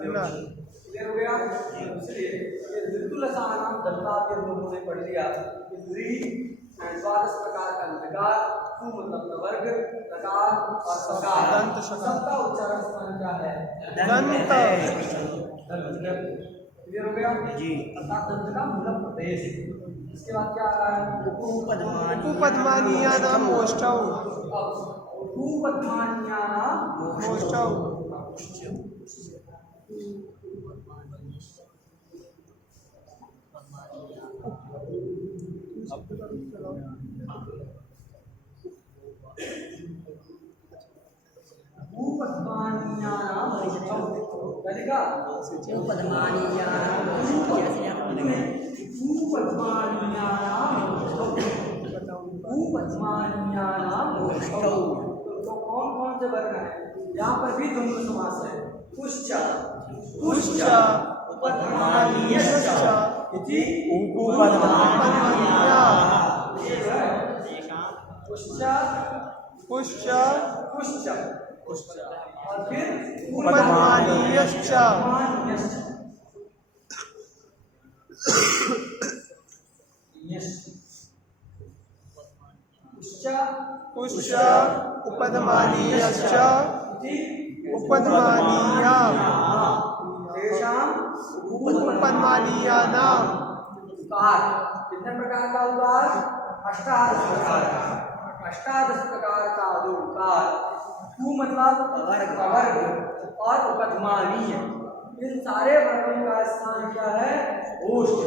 क्लियर हो गया। इसलिए ऋतुलसानां दंता के लोगों ने पढ़ लिया कि ऋ 12 प्रकार का विकार, तू मतलब वर्ग, प्रकार और सकार। दंत सबका उच्चारण स्थान क्या है? दंत। क्लियर हो गया जी। अर्थात दंत का मूलक प्रदेश। इसके बाद क्या आ रहा है? उपपद्मानीयानां ओष्ठौ। उपपद्मानीयानां ओष्ठौ। उपपद्मानीयानां ओष्ठौ। करेगा? उपपद्मानीयानां ओष्ठौ। तो कौन कौन से वर्ण है? यहाँ पर भी द्वंद्व समास है। पुष्च उपपद्मानीयश्च इति उपपद्मानीया। पुष्च पुश्च पुश्च और फिर उपध्मानीयश्च उपध्मानीयश्च। पुश्च उपध्मानीयश्च उपध्मानीया तेषां उपध्मानीयानां उकार। कितने प्रकार का उकार? अष्टादश प्रकार का। अष्टादश प्रकार का जो उकार, उ मतलब वर्ग और उपध्मानीय, इन सारे वर्णों का स्थान क्या है? ओष्ठ।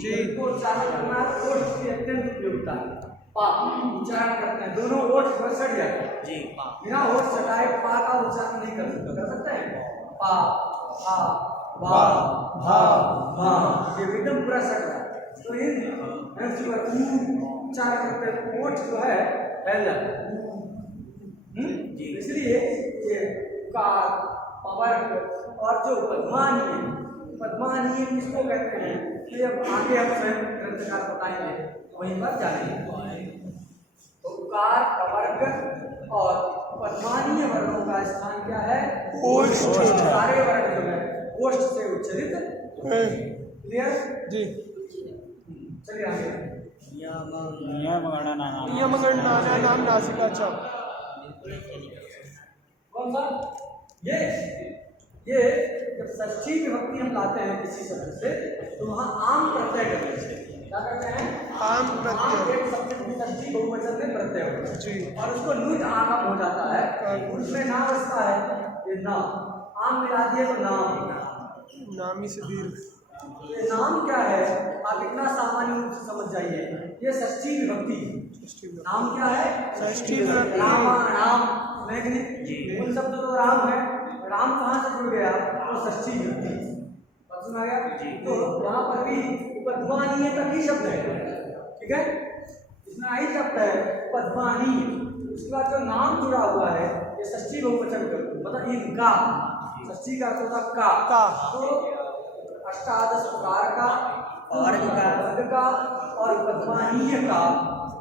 जी। तो उच्चारण करना ओष्ठ की अत्यंत उपयोगिता है। पा उच्चारण करते हैं, दोनों ओष्ठ पर सट जाते हैं जी। बिना ओष्ठ सटाए पा का उच्चारण नहीं कर सकते हैं। पा, आ, वा, भा, भा, ये एकदम पूरा सट रहा है। तो इन उच्चारण करते हैं, ओष्ठ जो है फैल जाता है। इसलिए ये उकार, पवर्ग और जो पद्मानीय किसको कहते हैं, ये अब आगे हम स्वयं ग्रंथकार बताएंगे, वहीं पर जानेंगे। तो उकार, पवर्ग और पद्मानीय वर्णों का स्थान क्या है? ओष्ठ। सारे वर्ण जो है ओष्ठ से उच्चारित। क्लियर जी। चलिए आगे। नियमगणनानां नासिका च। कौन सा? ये जब षष्ठी विभक्ति हम लाते हैं किसी शब्द से, तो वहाँ आम प्रत्यय करते हैं। क्या करते हैं? आम प्रत्यय। एक शब्द षष्ठी बहुवचन में प्रत्यय होता है जी। और उसको नुट आगम हो जाता है, उसमें ना बसता है ये ना, आम मिला दिए तो नाम। नामी से दीर्घ। ये नाम क्या है? आप इतना सामान्य रूप से समझ जाइए, ये षष्ठी विभक्ति। नाम क्या है? षष्ठी विभक्ति। राम उन शब्द तो राम है, राम कहाँ से जुड़ गया? तो षष्ठी विभक्ति। समझ आ गया? तो यहाँ पर भी उपध्मानीय तक ही शब्द है, ठीक है? इसमें आई शब्द है उपध्मानीय। उसके बाद जो नाम जुड़ा हुआ है ये षष्ठी बहुवचन मतलब इनका, षष्ठी का अर्थ होता का। तो अष्टादश प्रकार का वर्ग का और उपध्मानीय का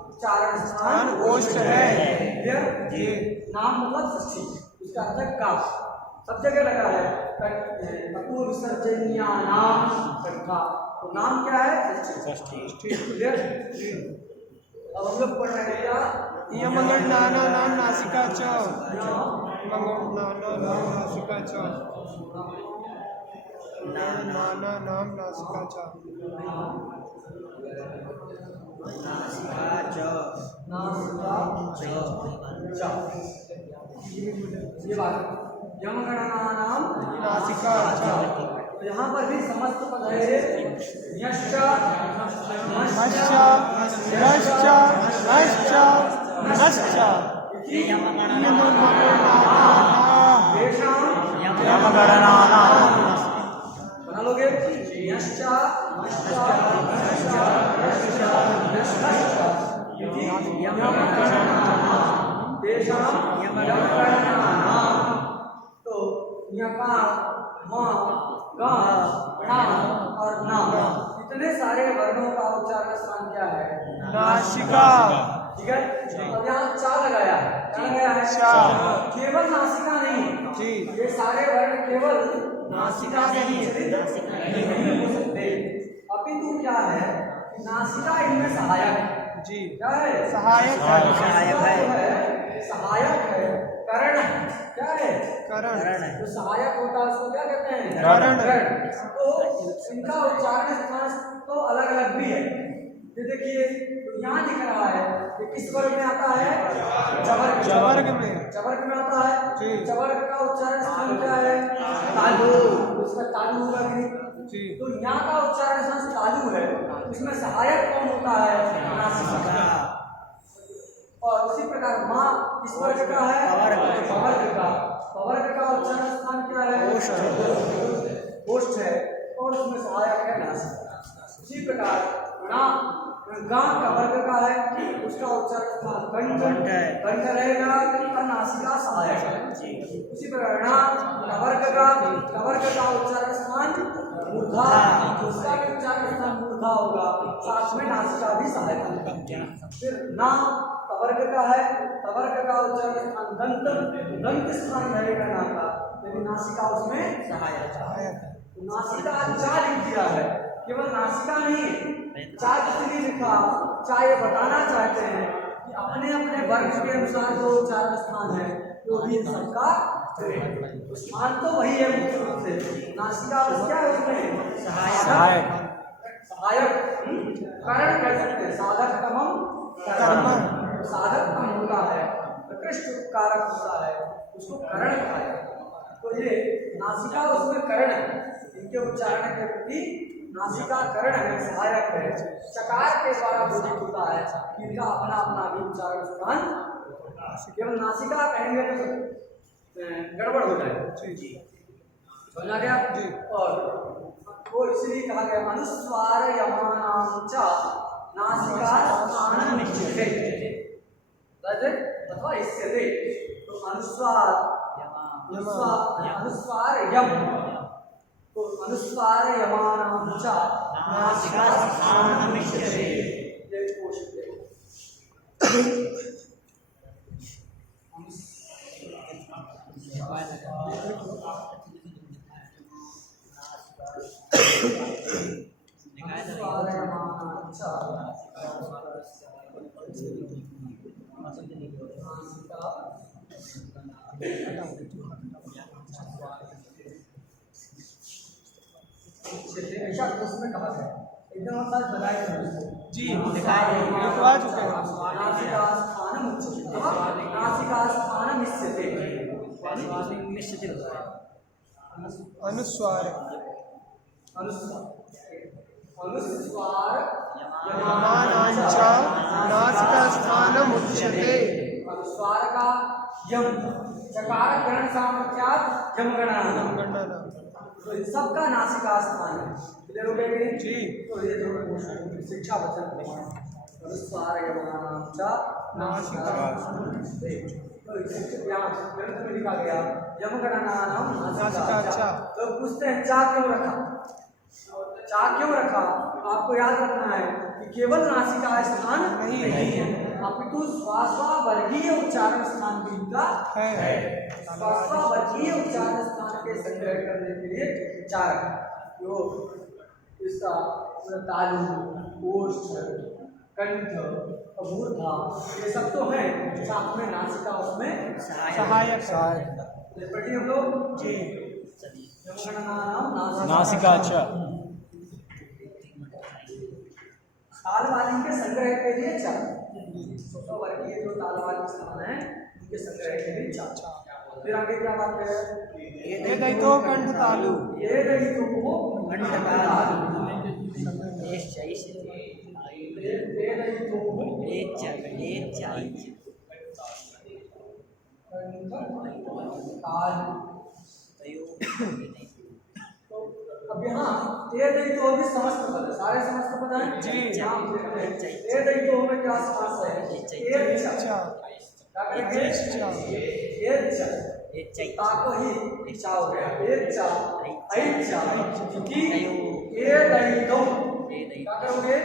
उच्चारण स्थान ओष्ठ है। नाम मतलब षष्ठी, उसका अर्थ है का, सब जगह लगा है। अपूर्व विसर्जनीयानाम कंठा, तो नाम क्या है? षष्ठी। क्लियर? अब हम लोग पढ़ रहे हैं क्या? नियमगणनानां नासिका च। नियमगणनानां नासिका च। नानानां नासिका च। ये बात यमगणनानां नासिका च। तो यहाँ पर भी समस्त पद है यश्च, मश्च, रश्च, नश्च, नश्च। यमगणनानां बना लोगे? यश्च, मश्च, रश्च, नश्च, नश्च। तो यकार, म, ग, ण और न, इतने सारे वर्णों का उच्चारण स्थान क्या है? नासिका। ठीक है? अब यहाँ चा लगाया है, क्या लगाया है? चा। केवल नासिका नहीं जी। ये सारे वर्ण केवल नासिका से ही नहीं हो सकते, अपितु क्या है? नासिका इनमें सहायक है। जी। क्या है? सहायक है। सहायक है, करण है। क्या है? करण। जो सहायक होता है उसको क्या कहते हैं? करण। तो इनका उच्चारण स्थान तो अलग अलग भी है। ये देखिए तो यहाँ दिख रहा है कि किस वर्ग में आता है? चवर्ग। चवर्ग में। चवर्ग में आता है जी। चवर्ग का उच्चारण स्थान क्या है? तालु। उसका तालु होगा जी। तो यहाँ का उच्चारण स्थान तालु है, इसमें सहायक कौन होता है? नासिका। और उसी प्रकार माँ किस वर्ग का है? पवर्ग का। पवर्ग का उच्चारण स्थान क्या है? ओष्ठ है और उसमें सहायक है नासिका। उसी प्रकार गा का वर्ग का है, उसका उच्चारण स्थान कंठ रहेगा और नासिका सहायक है। उसी प्रकार कवर्ग का उच्चारण स्थान मूर्धा, उसका भी उच्चारण स्थान मूर्धा होगा, साथ में नासिका भी सहायक है। फिर ना तवर्ग का है, तवर्ग का उच्चारण स्थान दंत, दंत स्थान रहेगा ना का, लेकिन नासिका उसमें सहायक है। तो नासिका चा लिख दिया है, केवल नासिका नहीं, चा इसलिए लिखा, चा ये बताना चाहते हैं कि अपने अपने वर्ग के अनुसार जो उच्चारण स्थान है वो भी सबका स्थान तो वही है मुख्य रूप से। नासिका क्या है उसमें सहायक, सहायक कारण कह सकते हैं, साधक तमम कर्मम, साधक कम होता है, प्रकृष्ट उपकारक होता है, उसको करण कहा जाता है। तो ये नासिका उसमें करण है, इनके उच्चारण के प्रति नासिका करण है, सहायक है। चकार के द्वारा बोधित होता है, इनका अपना अपना भी उच्चारण स्थान। केवल नासिका कहेंगे तो गड़बड़ हो जाए, समझा गया जी। और वो इसलिए कहा गया अनुस्वार यमानां च नासिका स्थानं निश्चिते अथवा इष्यते। तो अनुस्वार यम, तो अनुस्वार यमानां च नासिका स्थानं निश्चिते, ये कोशिश है। ऐसा उसमें कहा है एकदम आप बताए जी, लिखवा चुके हैं। नासिका स्थानम उच्यते, नासिका स्थानम इष्यते, निश्चित होता है। अनुस्वार अनुस्वार यमानां च नासिका स्थानम उच्यते। अनुस्वार का यम, चकार ग्रहण सामर्थ्यात् यम गणना, तो इन सबका नासिका स्थान है। क्लियर हो गया कि नहीं जी। तो ये जो शिक्षा वचन अनुस्वार यमानां च नासिका, तो यहाँ ग्रंथ में लिखा गया यम गणनानां नासिका च। तो पूछते हैं चा क्यों रखा, चा क्यों रखा? आपको याद रखना है कि केवल नासिका स्थान नहीं है, अपितु श्वासवर्गीय उच्चारण स्थान भी इनका है। श्वासवर्गीय उच्चारण स्थान के संग्रह करने के लिए चार, जो इसका तालु, ओष्ठ, कंठ, मूर्धा, ये सब तो है, साथ में नासिका उसमें सहायक पढ़िए हम लोग जी। नासिका च, ताल वाली के संग्रह के लिए चार, वर्गीय जो ताल वाली स्थान है उनके संग्रह के लिए चार। फिर आगे क्या बात है? ये दैतो कंठ तालु, ये दैतो कंठ तालु, अब यहाँ ये दैतो भी समस्त पद, सारे समस्त पद हैं जी। ये दैतो में क्या समास है? ताको ही इच्छा हो गया, इच्छा ऐच्छा, क्योंकि ये दैतो क्या करोगे?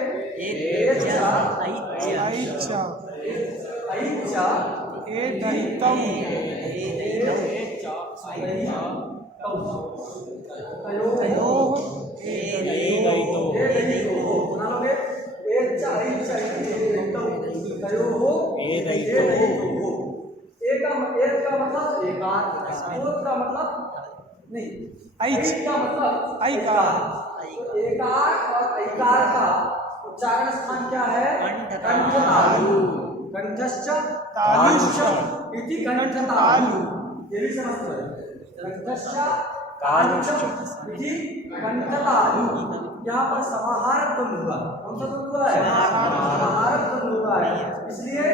इच्छा ऐच्छा ऐच्छा ए दैतम एक का मतलब एकार, दो का मतलब नहीं, ऐच का मतलब ऐकार। एकार और ऐकार का उच्चारण स्थान क्या है? कंठ तालु, कंठश्च तालुश्च इति कंठ तालु, ये भी समझते हैं। कंठश्च तालुश्च इति कंठ तालु, यहाँ पर समाहार तुम हुआ, कौन सा तुम हुआ है? समाहार तुम हुआ है, इसलिए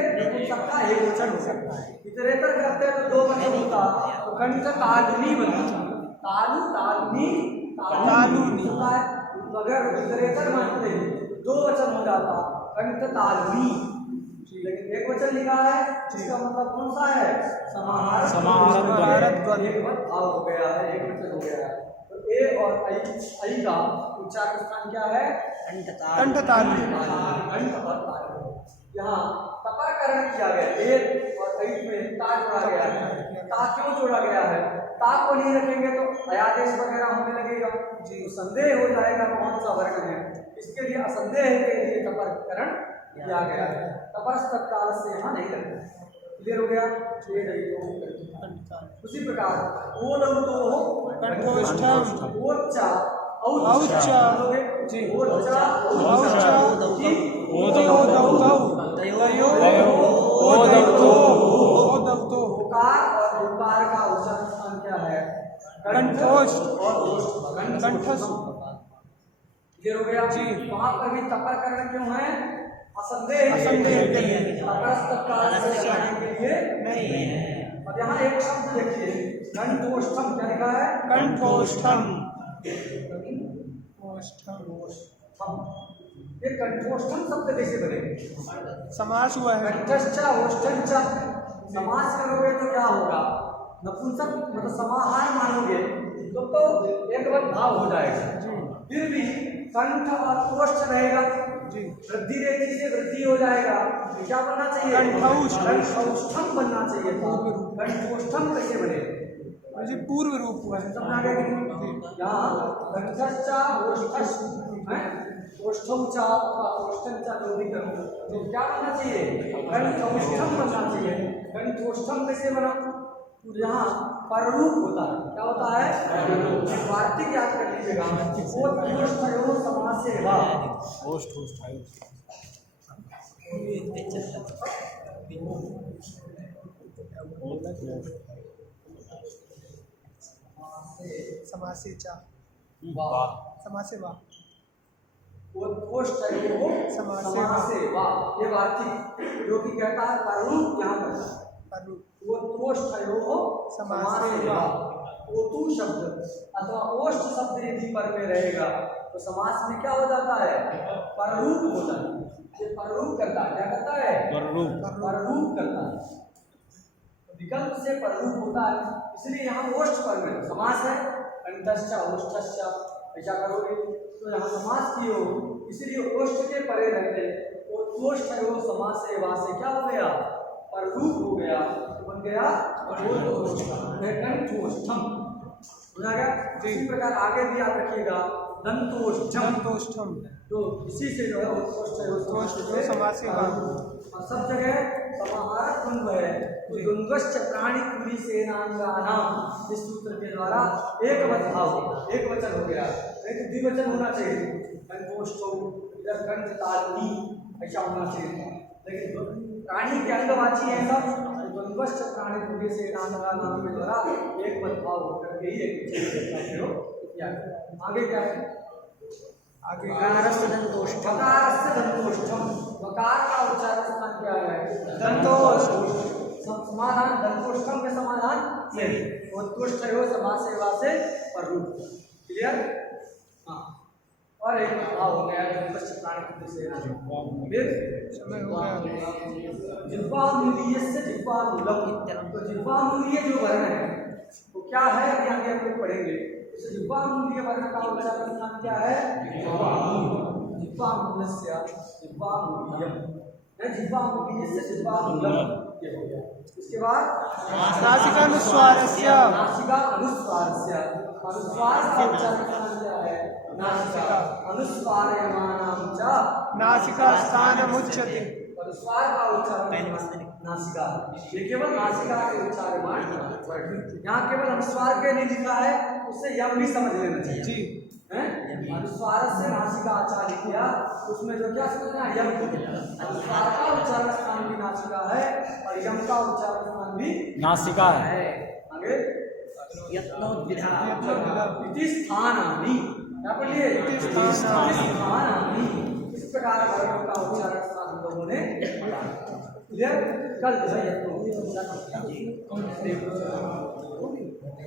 सबका एक वचन हो सकता है। इतरेतर करते हैं तो दो वचन होता, तो कंठ तालुनी बनता, तालु तालुनी तालुनी होता है। अगर इतरेतर मानते हैं दो वचन हो जाता, कंठ तालुनी, लेकिन एक वचन लिखा है जिसका मतलब कौन सा है? समाहार, एक भाव हो गया है, एक वचन हो गया है। तो ए और ऐ का उच्चारण स्थान क्या है? कंठ तालु। कंठ और तालु। यहाँ तपर करण किया गया, एक और ऐट में ता जोड़ा गया है। ता क्यों जोड़ा गया है? ता को नहीं रखेंगे तो अयादेश वगैरह होने लगेगा जी, तो संदेह हो जाएगा कौन सा वर्ण है। इसके लिए असंदेह के लिए तपर करण किया गया है। तपस तत्काल से यहाँ नहीं लगता। क्लियर हो गया? उसी प्रकार ओदौतो कंठोष्ठम ओच्चा औच्चा जी ओच्चा औच्चा की ओदौतौ तयो ओदौतो ओदौतो। ओकार और ओकार का उच्चारण स्थान क्या है? कंठोष्ठ और कंठस्थ। क्लियर हो गया जी। वहां पर भी तपर करण क्यों है? असंदेह के लिए तपस तत्काल से लगाने के लिए नहीं है। और यहाँ एक शब्द देखिए कंठोष्ठम, क्या लिखा है? कंठोष्ठम ये कंठोष्ठम शब्द कैसे बनेंगे? समास हुआ है। कंठश्चा ओष्ठंचा समास करोगे तो क्या होगा? नपुंसक मतलब समाहार मानोगे तो एक बार भाव हो जाएगा। फिर भी कंठ और ओष्ठ रहेगा जी, वृद्धि रेखी से वृद्धि हो जाएगा। क्या बनना चाहिए? कंठौष्ठम बनना चाहिए था। कंठोष्ठम कैसे बने जी? पूर्व रूप हुआ है। समझ आ गया कि यहाँ कंठश्चा ओष्ठश्च है, ओष्ठौचा ओष्ठंचा जो भी करो तो क्या बनना चाहिए? कंठौष्ठम बनना चाहिए। कंठोष्ठम कैसे बना? यहाँ पररूप होता है। क्या होता है? वार्तिक याद कर लीजिएगा। ओष्ठयो समासेवा समासेचा समासेवा ओष्ठयो समासेवा ये वार्तिक जो कि कहता है पररूप यहाँ पर पररूप ओष्ठयो समासेवा। ओतु शब्द अथवा ओष्ठ शब्द यदि पर में रहेगा तो समास में क्या हो जाता है? पररूप होता है। ये पररूप करता है। क्या करता है? पररूप करता है। विकल्प से पररूप होता है, इसलिए यहाँ ओष्ठ पर में समास है। कंठश्चा ओष्ठश्चा ऐसा करोगे तो यहाँ समास की हो, इसलिए ओष्ठ के परे रहते ओष्ठयो समासेवा से क्या हो गया? पररूप हो गया, बन गया कंठोष्ठम। हो गया। इसी प्रकार आगे भी याद रखिएगा दंतोष्ठम, तो इसी से जो है ओष्ठयो समासेवा। सब जगह समाहारक द्वंद्व है तो द्वंद्वश्च प्राणी पूरी सेनांगानाम इस सूत्र के द्वारा एक भाव एक वचन हो गया, नहीं तो द्विवचन होना चाहिए। कंठोष्ठो इधर कंठ तालनी ऐसा होना चाहिए, लेकिन प्राणी के अंगवाची है सब द्वंद्वश्च प्राणी पूरी सेनांगानाम के द्वारा एक भाव होकर के ही आगे क्या है? आगे दंतोष्ठम। वकार का उच्चारण स्थान क्या है? दंतोष्ठ। समाधान दंतोष्ठम के समाधान सही। उत्कृष्टयो समासेवा से पररूप। क्लियर? हाँ। और एक भाव हो गया दंतोष्ठ प्राणी से फिर समय हो गया जिह्वामूलीय से जिह्वामूलम। तो जिह्वामूलीय जो वर्ण है वो क्या है? आगे हम लोग पढ़ेंगे। जिह्वामूलीय वर्ण का उच्चारण स्थान क्या है? जिह्वामूलस्य जिह्वामूल्यम है। जिह्वामूलीय से जिह्वामूलम ये हो गया। इसके बाद नासिकानुस्वारस्य नासिकानुस्वारस्य अनुस्वार का उच्चारण स्थान क्या है? नासिका अनुस्वार्यमाणां च नासिका स्थानमुच्यते। अनुस्वार का उच्चारण नासिका, ये केवल नासिका के उच्चारण यहाँ केवल अनुस्वार के नहीं लिखा है, उससे यम भी समझ लेना चाहिए जी। अनुस्वार से नासिका आचार्य किया, उसमें जो क्या समझना है? यम। अनुस्वार का उच्चारण स्थान भी नासिका है और यम का उच्चारण स्थान भी नासिका है। आगे इति स्थानानि, क्या पढ़िए? स्थानानि। इस प्रकार वर्णों का उच्चारण स्थान हम लोगों ने क्लियर। कल जो है